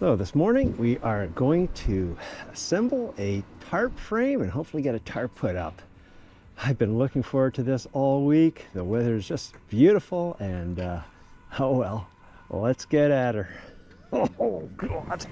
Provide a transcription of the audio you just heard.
So this morning we are going to assemble a tarp frame and hopefully get a tarp put up. I've been looking forward to this all week. The weather is just beautiful and oh well, let's get at her. Oh God.